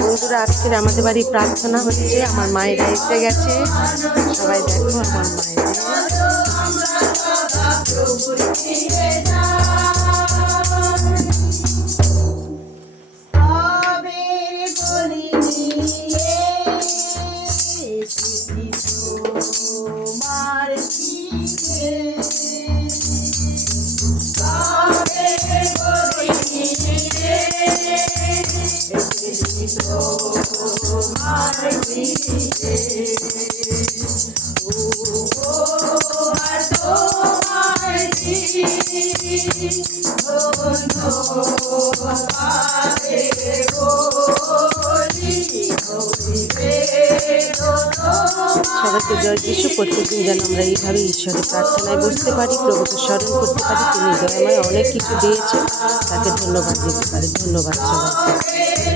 বন্ধুরা, আজকের আমাদের বাড়ি প্রার্থনা হচ্ছে। আমার মায়েরা এসে গেছে, সবাই দেখো আমার মায়েরা। সবাইকে জয় যিশু। প্রত্যেকদিন যেন আমরা এইভাবে ঈশ্বরের প্রার্থনায় বসতে পারি, প্রভুকে স্মরণ করতে পারি। তিনি দয়াময় অনেক কিছু দিয়েছেন, তাকে ধন্যবাদ দিতে পারি। ধন্যবাদ সবাইকে।